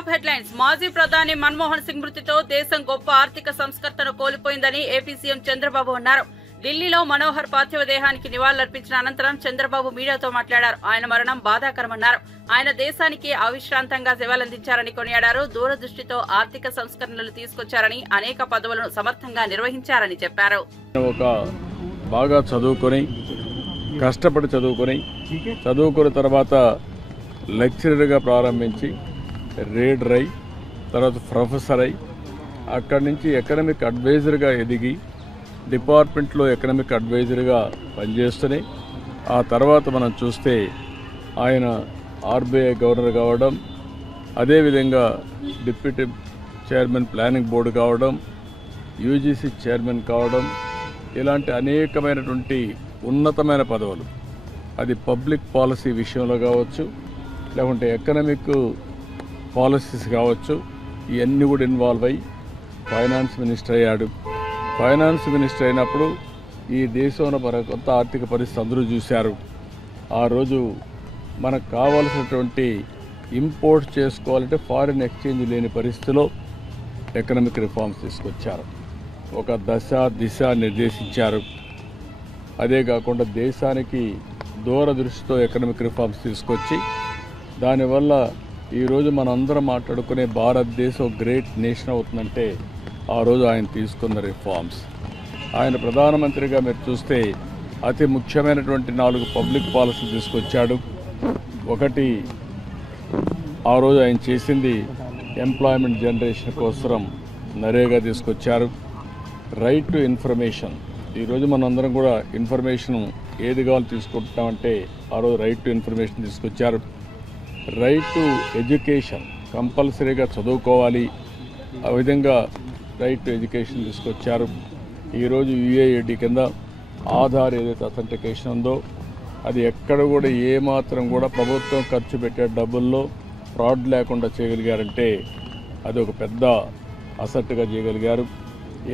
Top headlines. మాజీ ప్రధాని మన్మోహన్ సింగ్ మృతితో దేశం గొప్ప ఆర్థిక సంస్కర్తను కోల్పోయిందని ఏపీ సీఎం చంద్రబాబు అన్నారు. ఢిల్లీలో మనోహర్ పార్థివ దేహానికి నివాళులర్పించిన అనంతరం చంద్రబాబు మీడియాతో మాట్లాడారు. ఆయన మరణం బాధాకరమన్నారు. ఆయన దేశానికి అవిశ్రాంతంగా సేవలందించారని కొనియాడారు. దూరదృష్టితో ఆర్థిక సంస్కరణలు తీసుకొచ్చారని, అనేక పదవులను సమర్థంగా నిర్వహించారని చెప్పారు. బాగా చదువుకొని కష్టపడి చదువుకున్న తర్వాత లెక్చరర్గా ప్రారంభించి రీడర్ అయి తర్వాత ప్రొఫెసర్ అయి అక్కడి నుంచి ఎకనామిక్ అడ్వైజర్గా ఎదిగి డిపార్ట్మెంట్లో ఎకనామిక్ అడ్వైజర్గా పనిచేస్తూనే ఆ తర్వాత మనం చూస్తే ఆయన ఆర్బీఐ గవర్నర్ కావడం, అదేవిధంగా డిప్యూటీ చైర్మన్ ప్లానింగ్ బోర్డు కావడం, యూజీసీ చైర్మన్ కావడం, ఇలాంటి అనేకమైనటువంటి ఉన్నతమైన పదవులు, అది పబ్లిక్ పాలసీ విషయంలో కావచ్చు, లేకుంటే ఎకనామిక్ పాలసీస్ కావచ్చు, ఇవన్నీ కూడా ఇన్వాల్వ్ అయ్యి ఫైనాన్స్ మినిస్టర్ అయ్యాడు. ఫైనాన్స్ మినిస్టర్ అయినప్పుడు ఈ దేశంలో మన కొత్త ఆర్థిక పరిస్థితి అందరూ చూశారు. ఆ రోజు మనకు కావాల్సినటువంటి ఇంపోర్ట్ చేసుకోవాలంటే ఫారిన్ ఎక్స్చేంజ్ లేని పరిస్థితిలో ఎకనామిక్ రిఫార్మ్స్ తీసుకొచ్చారు. ఒక దిశ నిర్దేశించారు. అదే కాకుండా దేశానికి దూరదృష్టితో ఎకనామిక్ రిఫార్మ్స్ తీసుకొచ్చి దానివల్ల ఈరోజు మనందరం మాట్లాడుకునే భారతదేశం గ్రేట్ నేషన్ అవుతుందంటే ఆ రోజు ఆయన తీసుకున్న రిఫార్మ్స్. ఆయన ప్రధానమంత్రిగా మీరు చూస్తే అతి ముఖ్యమైనటువంటి 4 పబ్లిక్ పాలసీలు తీసుకొచ్చాడు. ఒకటి, ఆ రోజు ఆయన చేసింది ఎంప్లాయ్మెంట్ జనరేషన్ కోసం నరేగా తీసుకొచ్చారు. Right to information. ఈరోజు మనందరం కూడా ఇన్ఫర్మేషన్ ఏది కావాలో తీసుకుంటామంటే ఆ రోజు రైట్ టు ఇన్ఫర్మేషన్ తీసుకొచ్చారు. రైట్ టు ఎడ్యుకేషన్, కంపల్సరీగా చదువుకోవాలి, ఆ విధంగా రైట్ టు ఎడ్యుకేషన్ తీసుకొచ్చారు. ఈరోజు యుఏఐడి కింద ఆధార్ ఏదైతే అథెంటికేషన్ ఉందో అది ఎక్కడ కూడా ఏమాత్రం కూడా ప్రభుత్వం ఖర్చు పెట్టే డబ్బుల్లో ఫ్రాడ్ లేకుండా చేయగలిగారంటే అది ఒక పెద్ద అసెట్గా చేయగలిగారు.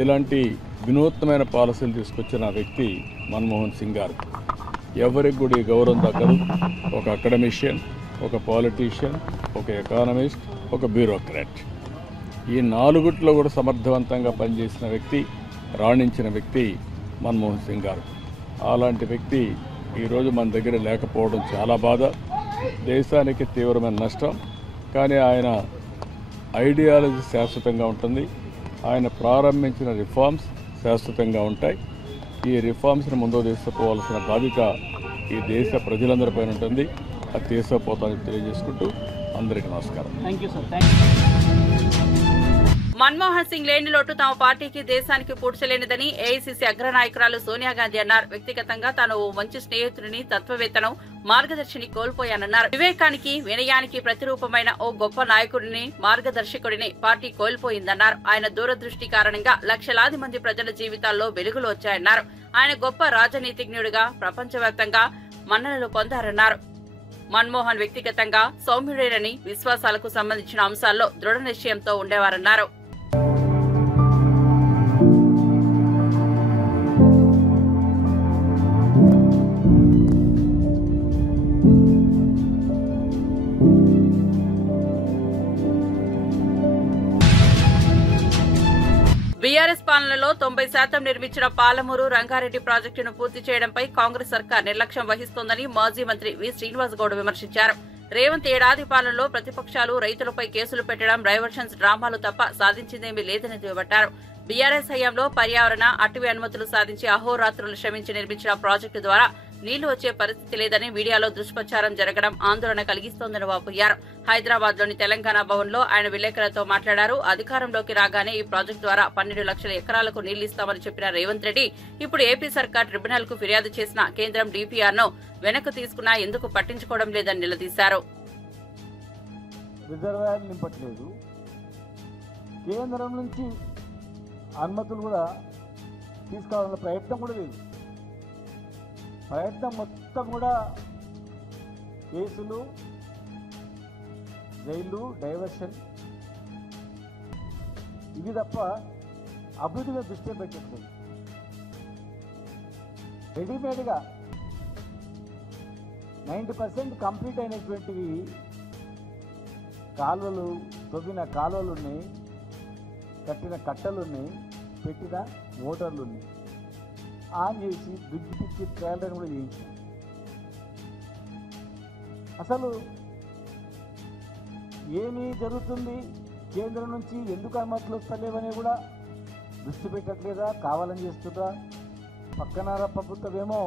ఇలాంటి వినూత్నమైన పాలసీలు తీసుకొచ్చిన వ్యక్తి మన్మోహన్ సింగ్ గారు. ఎవరికి కూడా ఈ గౌరవం దక్కదు. ఒక అకాడమిషియన్, ఒక పాలిటీషియన్, ఒక ఎకానమిస్ట్, ఒక బ్యూరోక్రాట్, ఈ 4 కూడా సమర్థవంతంగా పనిచేసిన వ్యక్తి, రాణించిన వ్యక్తి మన్మోహన్ సింగ్ గారు. అలాంటి వ్యక్తి ఈరోజు మన దగ్గర లేకపోవడం చాలా బాధ, దేశానికి తీవ్రమైన నష్టం. కానీ ఆయన ఐడియాలజీ శాశ్వతంగా ఉంటుంది. ఆయన ప్రారంభించిన రిఫార్మ్స్ శాశ్వతంగా ఉంటాయి. ఈ రిఫార్మ్స్ని ముందుకు తీసుకుపోవాల్సిన బాధ్యత ఈ దేశ ప్రజలందరిపైన ఉంటుంది. అది తీసుకుపోతానని తెలియజేసుకుంటూ అందరికీ నమస్కారం. మన్మోహన్ సింగ్ లేని లోటు తమ పార్టీకి, దేశానికి పూడ్చలేనిదని ఏఐసీసీ అగ్రనాయకురాలు సోనియా గాంధీ అన్నారు. వ్యక్తిగతంగా తాను ఓ మంచి స్నేహితుడిని, తత్వవేత్తను, మార్గదర్శిని కోల్పోయానన్నారు. వివేకానికి, వినయానికి ప్రతిరూపమైన ఓ గొప్ప నాయకుడిని, మార్గదర్శకుడిని పార్టీ కోల్పోయిందన్నారు. ఆయన దూరదృష్టి కారణంగా లక్షలాది మంది ప్రజల జీవితాల్లో వెలుగులు వచ్చాయన్నారు. ఆయన గొప్ప రాజనీతిజ్ఞుడిగా ప్రపంచవ్యాప్తంగా మన్ననలు పొందారన్నారు. మన్మోహన్ వ్యక్తిగతంగా సౌమ్యుడేనని, విశ్వాసాలకు సంబంధించిన అంశాల్లో దృఢ నిశ్చయంతో ఉండేవారన్నారు. బీఆర్ఎస్ పాలనలో 90% నిర్మించిన పాలమూరు, రంగారెడ్డి ప్రాజెక్టును పూర్తి చేయడంపై కాంగ్రెస్ సర్కార్ నిర్లక్ష్యం వహిస్తోందని మాజీ మంత్రి వి. శ్రీనివాస్ గౌడ్ విమర్శించారు. రేవంత్ ఏడాది పాలనలో ప్రతిపక్షాలు రైతులపై కేసులు పెట్టడం, డైవర్షన్స్ డ్రామాలు తప్ప సాధించిందేమీ లేదని దుయ్యబట్టారు. బీఆర్ఎస్ హయాంలో పర్యావరణ, అటవీ అనుమతులు సాధించి అహోరాత్రులు శ్రమించి నిర్మించిన ప్రాజెక్టు ద్వారా నీళ్లు వచ్చే పరిస్థితి లేదని మీడియాలో దుష్ప్రచారం జరగడం ఆందోళన కలిగిస్తోందని వాపోయారు. హైదరాబాద్ లోని తెలంగాణ భవన్ లో ఆయన విలేకరులతో మాట్లాడారు. అధికారంలోకి రాగానే ఈ ప్రాజెక్టు ద్వారా 12 లక్షల ఎకరాలకు నీళ్లిస్తామని చెప్పిన రేవంత్ రెడ్డి ఇప్పుడు ఏపీ సర్కార్ ట్రిబ్యునల్ కు ఫిర్యాదు చేసిన కేంద్రం డీపీఆర్ ను వెనక్కు తీసుకున్నా ఎందుకు పట్టించుకోవడం లేదని నిలదీశారు. కేంద్రం నుంచి అనుమతులు కూడా తీసుకోవాలన్న ప్రయత్నం కూడా లేదు. ప్రయత్నం మొత్తం కూడా కేసులు, జైలు, డైవర్షన్, ఇవి తప్ప అభివృద్ధి మీద దృష్టి పెట్టట్లేదు. రెడీమేడ్గా 90% కంప్లీట్ అయినటువంటివి కాలువలు, తవ్విన కాలువలు ఉన్నాయి, కట్టిన కట్టలు ఉన్నాయి, పెట్టిన మోటార్లు ఉన్నాయి. ఆన్ చేసి బ్రిడ్జ్ పిచ్చి ట్రయల్ రన్ కూడా చేయించాం. అసలు ఏమి జరుగుతుంది, కేంద్రం నుంచి ఎందుకు అనుమతులు వస్తలేవని కూడా దృష్టి పెట్టట్లేదా, కావాలని చేస్తుందా? పక్కన ప్రభుత్వం ఏమో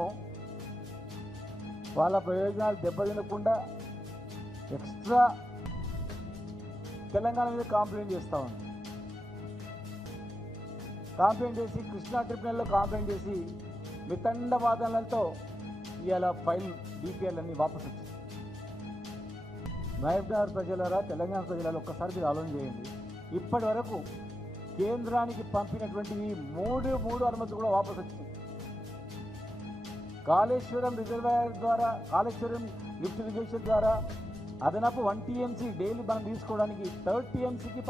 వాళ్ళ ప్రయోజనాలు దెబ్బతినకుండా ఎక్స్ట్రా తెలంగాణ మీద కాంప్లైంట్ చేస్తూ ఉంది. కాంప్లైంట్ చేసి కృష్ణా ట్రిబ్యునల్లో కాంప్లైంట్ చేసి మితండ వాదనలతో ఇవాళ ఫైల్ డిపిఎల్ అన్ని వాపసు వచ్చింది. మహబూబ్నగర్ ప్రజలారా, తెలంగాణ ప్రజలారా, ఒక్కసారి మీరు ఆలోచన చేయండి. ఇప్పటి వరకు కేంద్రానికి పంపినటువంటివి మూడు అనుమతులు కూడా వాపసు వచ్చింది. కాళేశ్వరం రిజర్వాయర్ ద్వారా, కాళేశ్వరం లిఫ్ట్ ఇరిగేషన్ ద్వారా అదనపు 1 TMC డైలీ మనం తీసుకోవడానికి 3rd TMCకి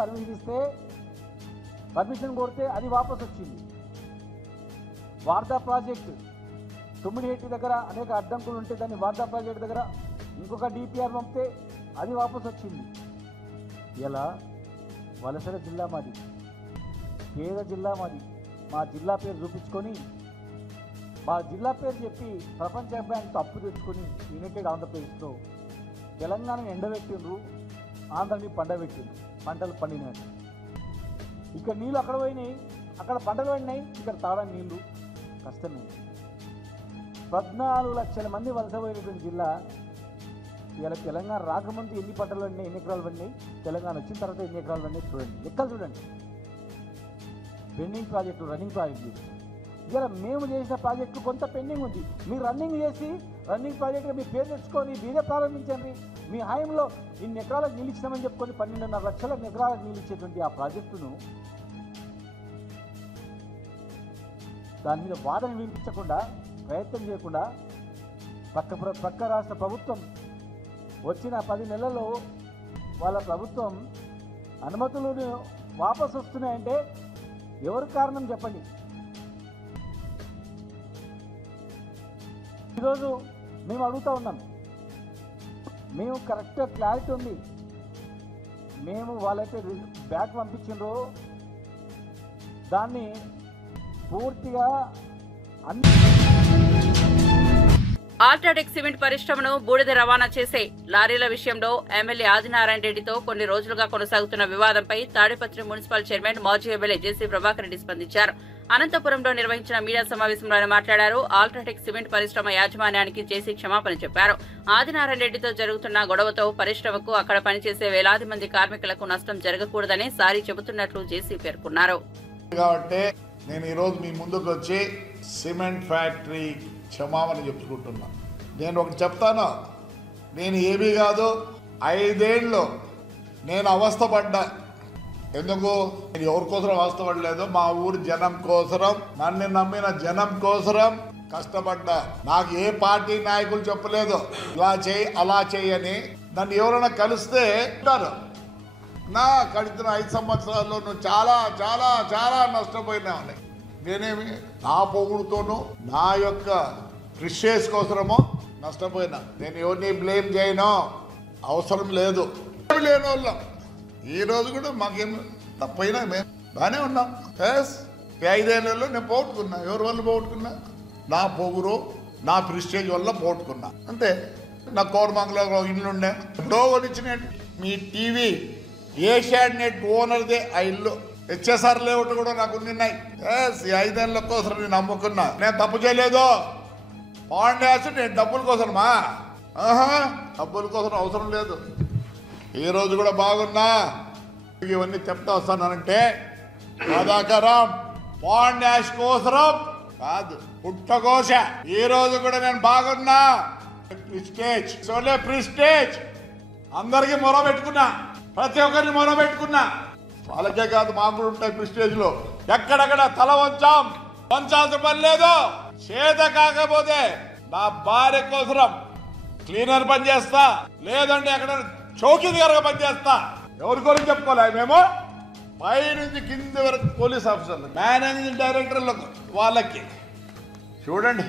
పర్మిషన్ కోరితే అది వాపసు వచ్చింది. వార్దా ప్రాజెక్టు తుమ్మిడిహెట్టి దగ్గర అనేక అడ్డంకులు ఉంటే దాన్ని వార్దా ప్రాజెక్టు దగ్గర ఇంకొక DPR పంపితే అది వాపసు వచ్చింది. ఇలా వలసల జిల్లా మాది, పేద జిల్లా మాది, మా జిల్లా పేరు చూపించుకొని, మా జిల్లా పేరు చెప్పి ప్రపంచ బ్యాంక్ అప్పు తెచ్చుకొని యునైటెడ్ ఆంధ్రప్రదేశ్లో తెలంగాణను ఎండబెట్టిండ్రు, ఆంధ్రని పండబెట్టిండ్రు. పంటలు పండినట్టు ఇక్కడ నీళ్ళు అక్కడ పోయినాయి, అక్కడ పంటలు పడినాయి, ఇక్కడ తాగడానికి నీళ్ళు కష్టమే. 14 లక్షల మంది వలస పోయినటువంటి జిల్లా. ఇలా తెలంగాణ రాకముందు ఎన్ని పంటలు పడినాయి, ఎన్ని ఎకరాలు పడినాయి, తెలంగాణ వచ్చిన తర్వాత ఎన్ని ఎకరాలు పడినాయి చూడండి, లెక్కలు చూడండి. Pending project, running project. ఇలా మేము చేసిన ప్రాజెక్టు కొంత పెండింగ్ ఉంది. మీరు రన్నింగ్ చేసి రన్నింగ్ ప్రాజెక్టుగా మీ పేరు తెచ్చుకొని మీరే ప్రారంభించండి. మీ హాయంలో ఇన్ని ఎకరాలకు నీళ్ళు ఇచ్చినామని చెప్పుకొని 12.5 లక్షల ఎకరాలకు నీళ్ళు ఇచ్చేటువంటి ఆ ప్రాజెక్టును దాని మీద వాదన వినిపించకుండా, ప్రయత్నం చేయకుండా పక్క రాష్ట్ర ప్రభుత్వం వచ్చిన 10 నెలల్లో వాళ్ళ ప్రభుత్వం అనుమతులు వాపసు వస్తున్నాయంటే ఎవరు కారణం చెప్పండి? ఈరోజు మేము అడుగుతూ ఉన్నాం, మేము కరెక్ట్గా క్లారిటీ ఉంది. మేము వాళ్ళైతే బ్యాక్ పంపించిండ్రో దాన్ని పూర్తిగా ఆల్ట్రాటెక్ సిమెంట్ పరిశ్రమను బూడిద రవాణా చేసే లారీల విషయంలో ఎమ్మెల్యే ఆదినారాయణ రెడ్డితో కొన్ని రోజులుగా కొనసాగుతున్న వివాదంపై తాడిపత్రి మున్సిపల్ చైర్మన్ మాజీ ఎమ్మెల్యే జేసీ ప్రభాకర్ రెడ్డి స్పందించారు. అనంతపురంలో నిర్వహించిన మీడియా సమావేశంలో ఆయన మాట్లాడారు. ఆల్ట్రాటెక్ సిమెంట్ పరిశ్రమ యాజమాన్యానికి జేసీ క్షమాపణ చెప్పారు. ఆదినారాయణ రెడ్డితో జరుగుతున్న గొడవతో పరిశ్రమకు అక్కడ పనిచేసే వేలాది మంది కార్మికులకు నష్టం జరగకూడదని సారీ చెబుతున్నట్లు జేసీ పేర్కొన్నారు. కాబట్టి నేను ఈరోజు మీ ముందుకు వచ్చి సిమెంట్ ఫ్యాక్టరీ క్షమాపణ చెప్పుకుంటున్నా. నేను ఒకటి చెప్తాను, నేను ఏమీ కాదు, 5 ఏళ్ళు నేను అవస్థపడ్డా. ఎందుకు? నేను ఎవరి కోసం అవస్థపడలేదు, మా ఊరు జనం కోసరం, నన్ను నమ్మిన జనం కోసరం కష్టపడ్డా. నాకు ఏ పార్టీ నాయకులు చెప్పలేదు ఇలా చేయి అలా చేయని. నన్ను ఎవరైనా కలిస్తే అంటారు, నా గడిచిన 5 సంవత్సరాల్లో నువ్వు చాలా చాలా చాలా నష్టపోయినావు. నేనేమి నా పొగుడుతోనూ నా యొక్క ప్రిషియస్ కోసమో నష్టపోయినా. నేను ఎవరిని బ్లేమ్ చేయను, అవసరం లేదు. లేని వాళ్ళం ఈరోజు కూడా మాకేం తప్పైనా మేము బాగానే ఉన్నాం. ఎస్, 5 ఏళ్లలో నేను పోగొట్టుకున్నా. ఎవరి వల్ల పోగొట్టుకున్నా? నా పొగురు, నా ప్రిస్టేజ్ వల్ల పోగొట్టుకున్నా అంతే. నా కోరమంగళంలో ఇల్లు ఉండే ఎప్పుడో కొనిచ్చిన మీ టీవీ ఏషియాడ్ నెట్ ఓనర్దే ఆ ఇల్లు. HSR లేఅవుట్ కూడా నాకు ఉన్నాయి. ఎస్, ఈ 5 ఏళ్ల కోసం నేను నమ్ముకున్నా. నేను తప్పు చేయలేదు. పాండ్యాస్ నేను డబ్బుల కోసమా? డబ్బుల కోసం అవసరం లేదు. ఈరోజు కూడా బాగున్నా. ఇవన్నీ చెప్తా వస్తానంటే బాధాకరం. పాండ్యాస్ కోసరం కాదు, పుట్టకోశ. ఈ రోజు కూడా నేను బాగున్నా. ప్రిస్టేజ్, సోలే ప్రిస్టేజ్. అందరికీ మొర పెట్టుకున్నా, ప్రతి ఒక్కరిని మొర పెట్టుకున్నా. వాళ్ళకే కాదు, మాకు కూడా ఉంటాయి ప్రిస్టేజ్లో. ఎక్కడెక్కడ తల వంచాల్సిన పని లేదు. చేత కాకపోతే నా భార్య కోసరం క్లీనర్ పని చేస్తా, లేదంటే ఎక్కడ చౌకీదారుగా పని చేస్తా. ఎవరి గురించి చెప్పుకోలే మేము. పై నుంచి కింది వరకు పోలీస్ ఆఫీసర్లు, మేనేజింగ్ డైరెక్టర్లకు, వాళ్ళకి చూడండి.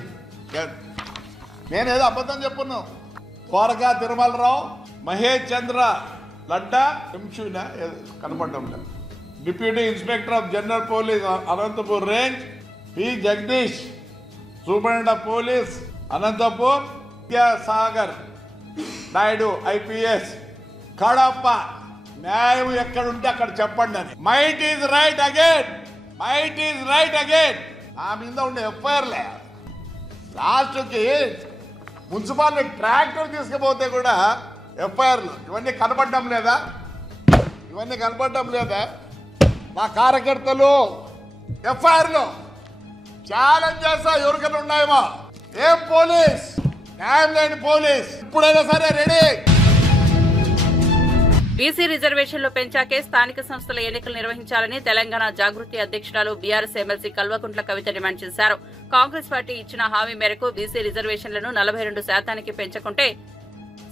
నేనేదో అబద్ధం చెప్పున్నావు. ద్వారకా తిరుమలరావు, మహేష్ చంద్ర లడ్డా ఎంషునా కనపడడం లేదు. Deputy inspector of general police Anantapur range P Jagadish, superintendent of police Anantapur Vidyasagar Naidu IPS. Kadapa న్యాయం ఎక్కడుంటే అక్కడ చెప్పండి అని. Might is right again, might is right again. నా మీద ఉండే ఎఫ్ఐఆర్లే లాస్ట్కి మున్సిపాలిటీ ట్రాక్టర్ తీసుకుపోతే కూడా ఎఫ్ఐఆర్లు. ఇవన్నీ కనపడడం లేదా? ఇవన్నీ కనపడడం లేదా? మా కార్యకర్తలు ఎఫ్ఐఆర్లు ఛాలెంజ్ చేస్తా, ఎవరికైనా ఉన్నాయేమో. ఏం పోలీస్, న్యాయం లేని పోలీస్. ఇప్పుడైనా సరే రెడీ. బీసీ రిజర్వేషన్లు పెంచాకే స్థానిక సంస్థల ఎన్నికలు నిర్వహించాలని తెలంగాణ జాగృతి అధ్యక్షురాలు BRS MLC Kalvakuntla Kavitha demand చేశారు. కాంగ్రెస్ పార్టీ ఇచ్చిన హామీ మేరకు బీసీ రిజర్వేషన్లను 42% పెంచకుంటే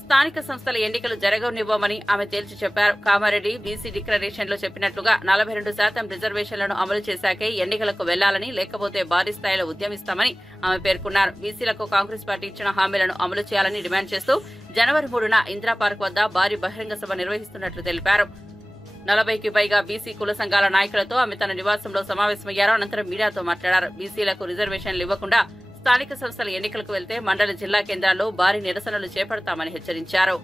స్థానిక సంస్థల ఎన్నికలు జరగనివ్వమని ఆమె తేల్చి చెప్పారు. కామారెడ్డి బీసీ డిక్లరేషన్లో చెప్పినట్లుగా 42% రిజర్వేషన్లను అమలు చేశాకే ఎన్నికలకు వెళ్లాలని, లేకపోతే భారీ స్థాయిలో ఉద్యమిస్తామని ఆమె పేర్కొన్నారు. బీసీలకు కాంగ్రెస్ పార్టీ ఇచ్చిన హామీలను అమలు చేయాలని డిమాండ్ చేస్తూ జనవరి 3న ఇందిరా పార్క్ వద్ద భారీ బహిరంగ సభ నిర్వహిస్తున్నట్లు తెలిపారు. 40కి పైగా బీసీ కుల సంఘాల నాయకులతో ఆమె తన నివాసంలో సమావేశమయ్యారు. అనంతరం మీడియాతో మాట్లాడారు. బీసీలకు రిజర్వేషన్లు ఇవ్వకుండా స్థానిక సంస్థల ఎన్నికలకు వెళ్తే మండల జిల్లా కేంద్రాల్లో భారీ నిరసనలు చేపడతామని హెచ్చరించారు.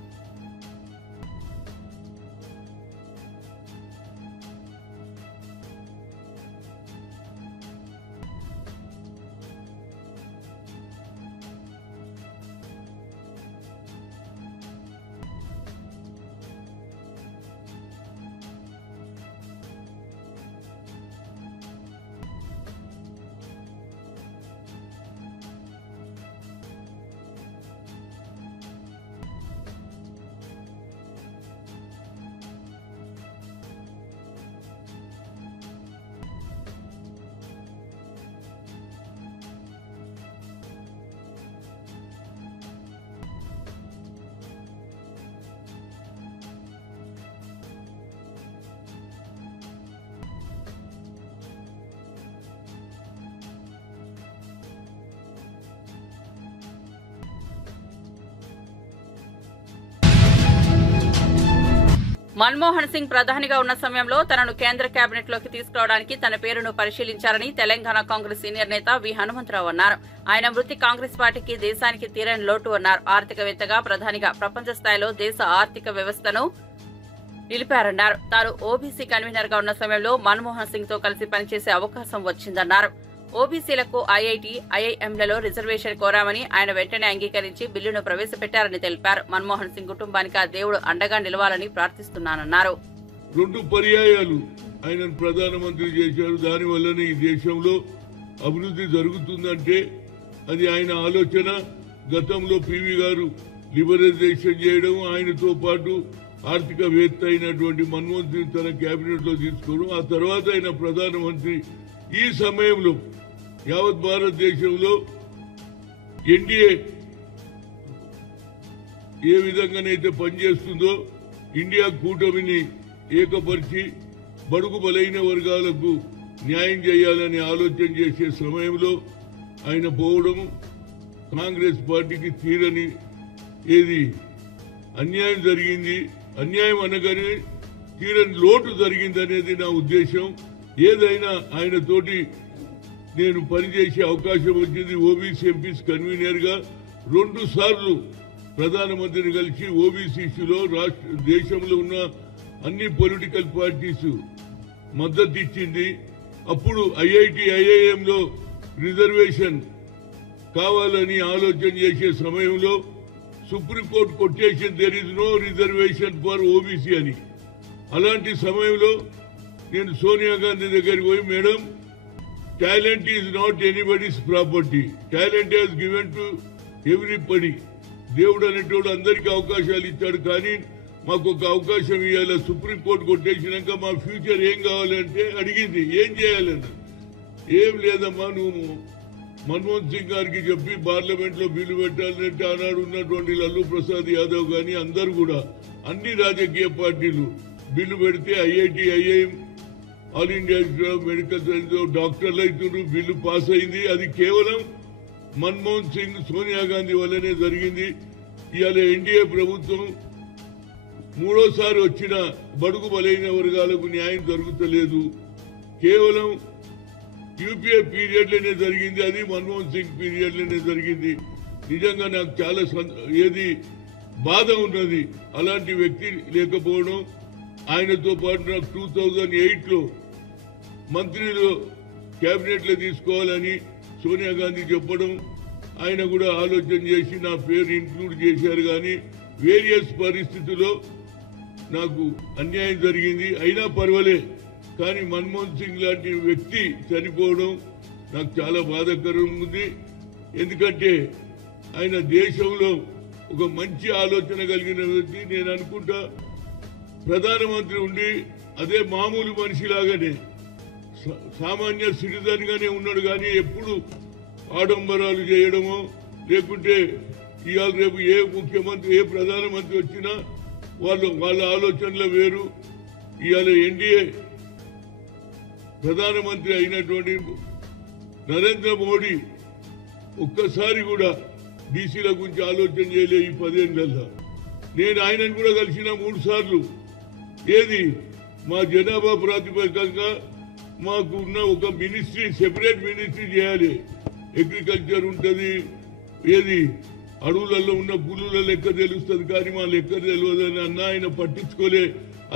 మన్మోహన్ సింగ్ ప్రధానిగా ఉన్న సమయంలో తనను కేంద్ర కేబినెట్ లోకి తీసుకురావడానికి తన పేరును పరిశీలించారని తెలంగాణ కాంగ్రెస్ సీనియర్ నేత వి హనుమంతరావు అన్నారు. ఆయన మృతి కాంగ్రెస్ పార్టీకి, దేశానికి తీరని లోటు అన్నారు. ఆర్థికవేత్తగా, ప్రధానిగా ప్రపంచ స్థాయిలో దేశ ఆర్థిక వ్యవస్థను నిలిపారన్నారు. తాను ఓబీసీ కన్వీనర్ గా ఉన్న సమయంలో మన్మోహన్ సింగ్ తో కలిసి పనిచేసే అవకాశం వచ్చిందన్నారు. ఓబీసీలకు ఐఐటి, ఐఐఎంలలో రిజర్వేషన్ కోరామని ఆయన వెంటనే అంగీకరించి బిల్లును ప్రవేశపెట్టారని తెలిపారు. మన్మోహన్ సింగ్ కుటుంబానికి ఆ దేవుడు అండగా నిలవాలని ప్రార్థిస్తున్నానన్నారు. 2 పర్యాయాలు ఆయనను ప్రధానమంత్రి చేశారు. దానివల్లనే ఈ దేశంలో అభివృద్ధి జరుగుతుందంటే అది ఆయన ఆలోచన. గతంలో పివి గారు లిబరలైజేషన్ చేయడం, ఆయనతో పాటు ఆర్థికవేత్త అయినటువంటి మన్మోహన్ సింగ్ తన కేబినెట్ లో తీసుకోవడం, ఆ తర్వాత ఆయన ప్రధానమంత్రి. ఈ సమయంలో యావత్ భారతదేశంలో ఎన్డీఏ ఏ విధంగానైతే పనిచేస్తుందో ఇండియా కూటమిని ఏకపరిచి బడుగు బలైన వర్గాలకు న్యాయం చేయాలని ఆలోచన చేసే సమయంలో ఆయన పోవడము కాంగ్రెస్ పార్టీకి తీరని ఏది అన్యాయం జరిగింది. అన్యాయం అనగానే తీరని లోటు జరిగిందనేది నా ఉద్దేశం. ఏదైనా ఆయన తోటి నేను పనిచేసే అవకాశం వచ్చింది. ఓబీసీ ఎంపీస్ కన్వీనర్ గా 2 సార్లు ప్రధానమంత్రిని కలిసి ఓబీసీ ఇష్యూలో దేశంలో ఉన్న అన్ని పొలిటికల్ పార్టీస్ మద్దతు ఇచ్చింది. అప్పుడు ఐఐటి, ఐఐఎంలో రిజర్వేషన్ కావాలని ఆలోచన చేసే సమయంలో supreme court quotation there is no reservation for OBC అని. అలాంటి సమయంలో నేను సోనియా గాంధీ దగ్గరికి పోయి, madam, talent is not anybody's property, talent has given to everybody. దేవుడు అనేటోడు అందరికీ అవకాశాలు ఇచ్చాడు, కానీ మాకు ఒక అవకాశం ఇవ్వాలి. సుప్రీంకోర్టు కొట్టేసినాక మా ఫ్యూచర్ ఏం కావాలంటే అడిగింది, ఏం చేయాలని. ఏం లేదమ్మా, నువ్వు మన్మోహన్ సింగ్ గారికి చెప్పి పార్లమెంట్ లో బిల్లు పెట్టాలంటే ఆనాడు ఉన్నటువంటి లల్లూ ప్రసాద్ యాదవ్ గాని అందరూ కూడా అన్ని రాజకీయ పార్టీలు బిల్లు పెడితే IIT, IIM, all India medical science డాక్టర్లు అవుతున్నారు. బిల్లు పాస్ అయింది. అది కేవలం మన్మోహన్ సింగ్, సోనియా గాంధీ వల్లనే జరిగింది. ఇవాళ ఎన్డీఏ ప్రభుత్వం మూడోసారి వచ్చిన బడుగు బలైన వర్గాలకు న్యాయం జరుగుతలేదు. కేవలం యూపీఏ పీరియడ్లోనే జరిగింది, అది మన్మోహన్ సింగ్ పీరియడ్లోనే జరిగింది. నిజంగా నాకు చాలా బాధ ఉన్నది అలాంటి వ్యక్తి లేకపోవడం. ఆయనతో పాటు నాకు 2008లో మంత్రులు కేబినెట్ లో తీసుకోవాలని సోనియా గాంధీ చెప్పడం, ఆయన కూడా ఆలోచన చేసి నా పేరు ఇంక్లూడ్ చేశారు. కానీ వేరియస్ పరిస్థితుల్లో నాకు అన్యాయం జరిగింది. అయినా పర్వాలే, కానీ మన్మోహన్ సింగ్ లాంటి వ్యక్తి చనిపోవడం నాకు చాలా బాధాకరంగా ఉంది. ఎందుకంటే ఆయన దేశంలో ఒక మంచి ఆలోచన కలిగిన వ్యక్తి. నేను అనుకుంటా ప్రధానమంత్రి ఉండి అదే మామూలు మనిషిలాగానే సామాన్య సిటిజన్ గానే ఉన్నాడు. కానీ ఎప్పుడు ఆడంబరాలు చేయడమో లేకుంటే ఇవాళ రేపు ఏ ముఖ్యమంత్రి ఏ ప్రధానమంత్రి వచ్చినా వాళ్ళ ఆలోచనలు వేరు. ఇవాళ ఎన్డీఏ ప్రధానమంత్రి అయినటువంటి నరేంద్ర మోడీ ఒక్కసారి కూడా బీసీల గురించి ఆలోచన చేయలే ఈ 10 ఏళ్లలో. నేను ఆయనను కూడా కలిసిన 3 సార్లు. ఏది మా జనాభా ప్రాతిపదికంగా మాకు ఉన్న ఒక మినిస్ట్రీ, సెపరేట్ మినిస్ట్రీ చేయాలి. అగ్రికల్చర్ ఉంటుంది, ఏది అడవులలో ఉన్న పులుల లెక్క తెలుస్తుంది, కానీ మా లెక్క తెలియదని అన్న. ఆయన పట్టించుకోలే.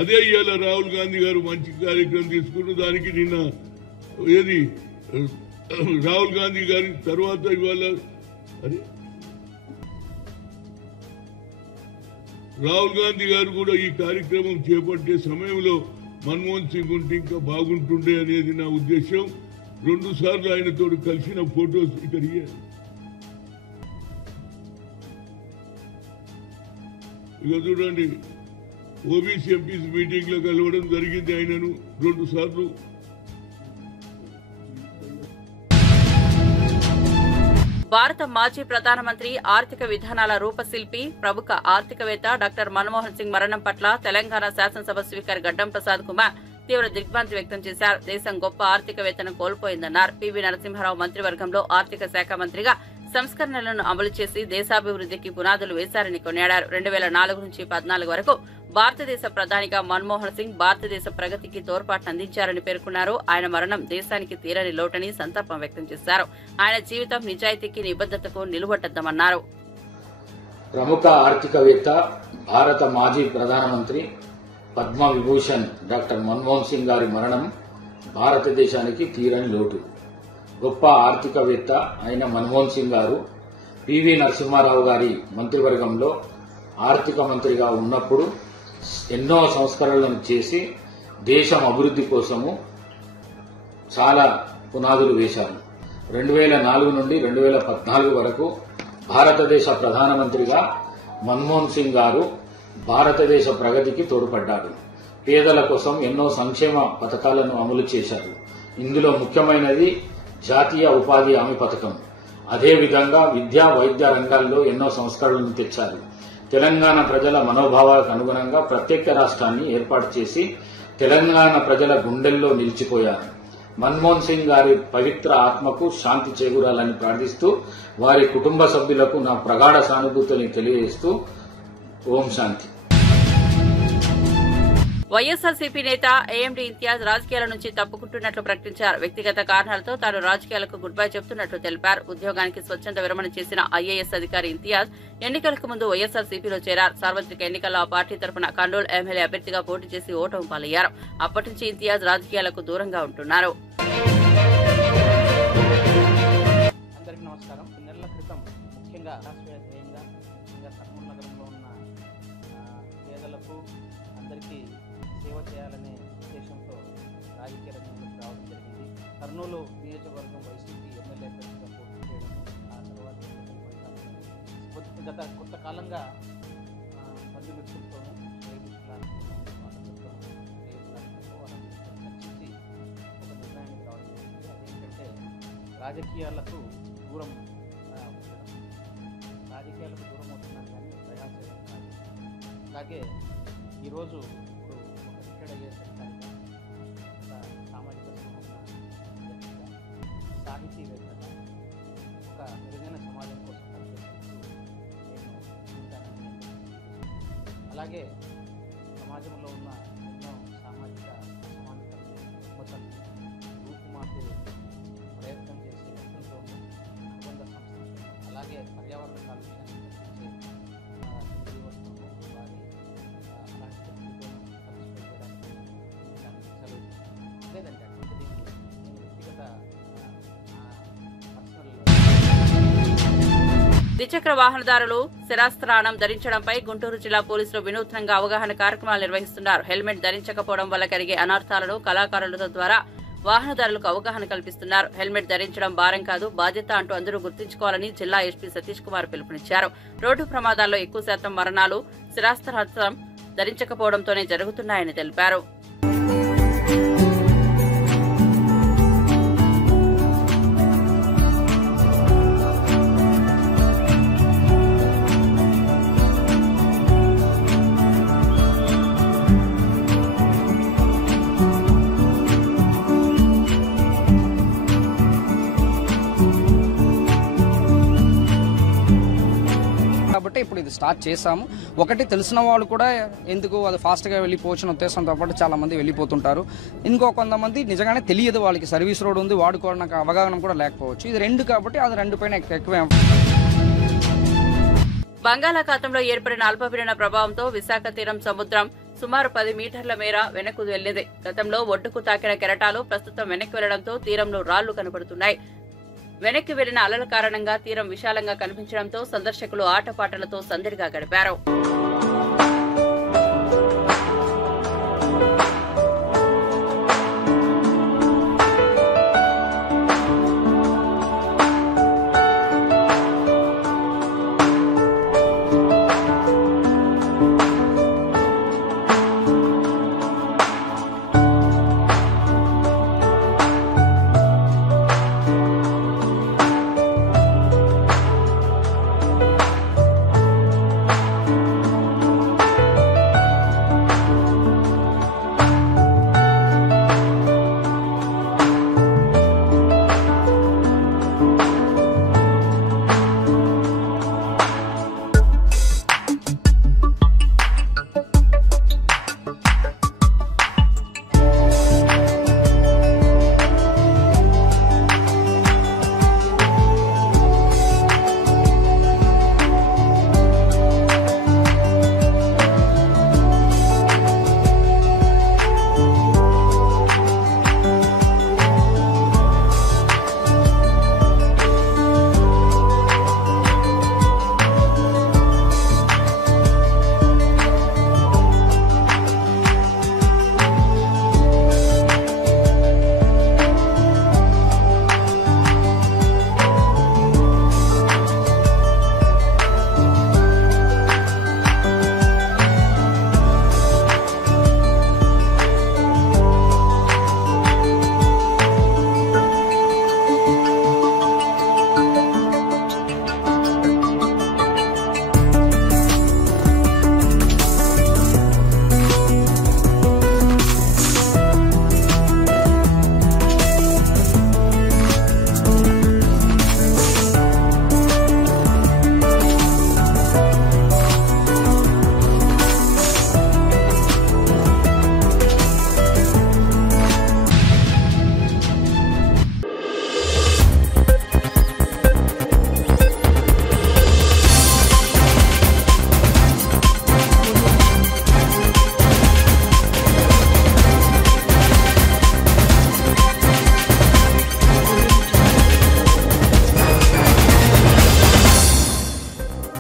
అదే ఇవాళ రాహుల్ గాంధీ గారు మంచి కార్యక్రమం తీసుకున్నారు. దానికి నిన్న ఏది రాహుల్ గాంధీ గారి తర్వాత ఇవాళ అదే రాహుల్ గాంధీ గారు కూడా ఈ కార్యక్రమం చేపట్టే సమయంలో మన్మోహన్ సింగ్ ఉంటే ఇంకా బాగుంటుండే అనేది నా ఉద్దేశం. 2 సార్లు ఆయనతో కలిసిన ఫోటోస్ ఇక్కడ ఇక చూడండి. ఓబీసీ ఎంపీస్ మీటింగ్ లో కలవడం జరిగింది ఆయనను 2 సార్లు. భారత మాజీ ప్రధానమంత్రి ఆర్థిక విధానాల రూపశిల్పి ప్రముఖ ఆర్థికవేత్త డాక్టర్ మన్మోహన్ సింగ్ మరణం పట్ల తెలంగాణ శాసనసభ స్పీకర్ గడ్డం ప్రసాద్ కుమార్ తీవ్ర దిగ్భ్రాంతి వ్యక్తం చేశారు. దేశం గొప్ప ఆర్థికవేత్తను కోల్పోయిందన్నారు. పివి నరసింహారావు మంత్రివర్గంలో ఆర్థిక శాఖ మంత్రిగా సంస్కరణలను అమలు చేసి దేశాభివృద్ధికి పునాదులు వేశారని కొనియాడారు. 2004 నుంచి 2014 వరకు భారతదేశ ప్రధానిగా మన్మోహన్ సింగ్ భారతదేశ ప్రగతికి తోడ్పాటునందించారని పేర్కొన్నారు. ఆయన మరణం దేశానికి తీరని లోటని సంతాపం వ్యక్తం చేశారు. ఆయన జీవితం నిజాయితీకి నిబద్ధతకు నిలువటద్దమన్నారు. ప్రముఖ ఆర్థికవేత్త, భారత మాజీ ప్రధానమంత్రి, పద్మ విభూషణ్ డాక్టర్ మన్మోహన్ సింగ్ గారి మరణం భారతదేశానికి తీరని లోటు. గొప్ప ఆర్థికవేత్త అయిన మన్మోహన్ సింగ్ గారు పివి నరసింహారావు గారి మంత్రివర్గంలో ఆర్థిక మంత్రిగా ఉన్నప్పుడు ఎన్నో సంస్కరణలను చేసి దేశం అభివృద్ధి కోసము చాలా పునాదులు వేశారు. 2004 నుండి 2014 వరకు భారతదేశ ప్రధానమంత్రిగా మన్మోహన్ సింగ్ గారు భారతదేశ ప్రగతికి తోడ్పడ్డారు. పేదల కోసం ఎన్నో సంక్షేమ పథకాలను అమలు చేశారు. ఇందులో ముఖ్యమైనది జాతీయ ఉపాధి హామీ పథకం. అదేవిధంగా విద్యా, వైద్య రంగాల్లో ఎన్నో సంస్కరణలను తెచ్చారు. తెలంగాణ ప్రజల మనోభావాలకు అనుగుణంగా ప్రత్యేక రాష్ట్రాన్ని ఏర్పాటు చేసి తెలంగాణ ప్రజల గుండెల్లో నిలిచిపోయారు. మన్మోహన్ సింగ్ గారి పవిత్ర ఆత్మకు శాంతి చేకూరాలని ప్రార్థిస్తూ వారి కుటుంబ సభ్యులకు నా ప్రగాఢ సానుభూతిని తెలియజేస్తూ ఓం శాంతి. వైఎస్ఆర్సీపీ నేత ఏఎండీ ఇంతియాజ్ రాజకీయాల నుంచి తప్పుకుంటున్నట్లు ప్రకటించారు. వ్యక్తిగత కారణాలతో తాను రాజకీయాలకు గుడ్ బై చెబుతున్నట్లు తెలిపారు. ఉద్యోగానికి స్వచ్ఛంద విరమణ చేసిన ఐఏఎస్ అధికారి ఇంతియాజ్ ఎన్నికలకు ముందు వైఎస్ఆర్సీపీలో చేరారు. సార్వత్రిక ఎన్నికల్లో ఆ పార్టీ తరఫున కర్నూలు ఎమ్మెల్యే అభ్యర్థిగా పోటీ చేసి ఓటమి పాలయ్యారు. అప్పటి నుంచి ఇంతియాజ్ రాజకీయాలకు దూరంగా ఉంటున్నారు. అందరికీ నమస్కారం. నెలల క్రితం ముఖ్యంగా రాష్ట్రీయ ధ్యేయంగా కర్నూలు నగరంలో ఉన్న పేదలకు అందరికీ సేవ చేయాలనే ఉద్దేశంతో రాజకీయ రంగంలోకి రావడం జరిగింది. కర్నూలు నియోజకవర్గం వైసీపీ ఎమ్మెల్యే అభ్యర్థిగా పోటీ చేయడం, ఆ తర్వాత గత కొంతకాలంగా బంధుమిత్రులతోనూ చర్చించి ఒక నిర్ణయానికి రావడం జరిగింది. అదేంటంటే రాజకీయాలకు దూరం అవుతున్నాను కానీ ప్రయాసం కాదు. అలాగే ఈరోజు ఇప్పుడు ఒక రిటైర్డ్ ఐఏఎస్ అధికారిగా, ఒక సామాజిక వ్యక్తిగా, సాహితీవేత్తగా, ఒక మెరుగైన సమాజం కోసం పనిచేసినప్పుడు నేను ఉంటానని. అలాగే సమాజంలో ఉన్న ఎన్నో సామాజిక అసమానతలు రుగ్మతలను రూపుమాపే ప్రయత్నం చేసే లక్ష్యంతో ఉన్న అనుబంధ సంస్థలు అలాగే పర్యావరణ కాలుష్యాన్ని తగ్గించే వస్తువులు వారి అలాంటి వ్యక్తులతో పార్టిసిపేట్ చేయడానికి సెలవు లేదండి. అటువంటిది నేను వ్యక్తిగత ద్విచక్ర వాహనదారులు శిరస్త్రాణం ధరించడంపై గుంటూరు జిల్లా పోలీసులు వినూత్నంగా అవగాహన కార్యక్రమాలు నిర్వహిస్తున్నారు. హెల్మెట్ ధరించకపోవడం వల్ల కలిగే అనర్థాలను కళాకారుల ద్వారా వాహనదారులకు అవగాహన కల్పిస్తున్నారు. హెల్మెట్ ధరించడం భారం కాదు, బాధ్యత అంటూ అందరూ గుర్తుంచుకోవాలని జిల్లా ఎస్పీ సతీష్ కుమార్ పిలుపునిచ్చారు. రోడ్డు ప్రమాదాల్లో ఎక్కువ శాతం మరణాలు శిరస్త్రాణం ధరించకపోవడంతోనే జరుగుతున్నాయని తెలిపారు. కాబట్టి ఇప్పుడు ఇది స్టార్ట్ చేసాము. ఒకటి తెలిసిన వాళ్ళు కూడా ఎందుకు అది ఫాస్ట్గా వెళ్ళిపోవచ్చిన ఉద్దేశంతో పాటు చాలా మంది వెళ్ళిపోతుంటారు. ఇంకో కొంతమంది నిజంగానే తెలియదు, వాళ్ళకి సర్వీస్ రోడ్ ఉంది వాడుకోవడానికి అవగాహన కూడా లేకపోవచ్చు. ఇది రెండు కాబట్టి అది రెండు పైన ఎక్కువ. బంగాళాఖాతంలో ఏర్పడిన అల్పపీడన ప్రభావంతో విశాఖ తీరం సముద్రం సుమారు 10 మీటర్ల మేర వెనక్కు వెళ్లింది. గతంలో ఒడ్డుకు తాకిన కెరటాలు ప్రస్తుతం వెనక్కి వెళ్లడంతో తీరంలో రాళ్లు కనపడుతున్నాయి. వెనక్కి వెళ్లిన అలల కారణంగా తీరం విశాలంగా కనిపించడంతో సందర్శకులు ఆటపాటలతో సందడిగా గడిపారు.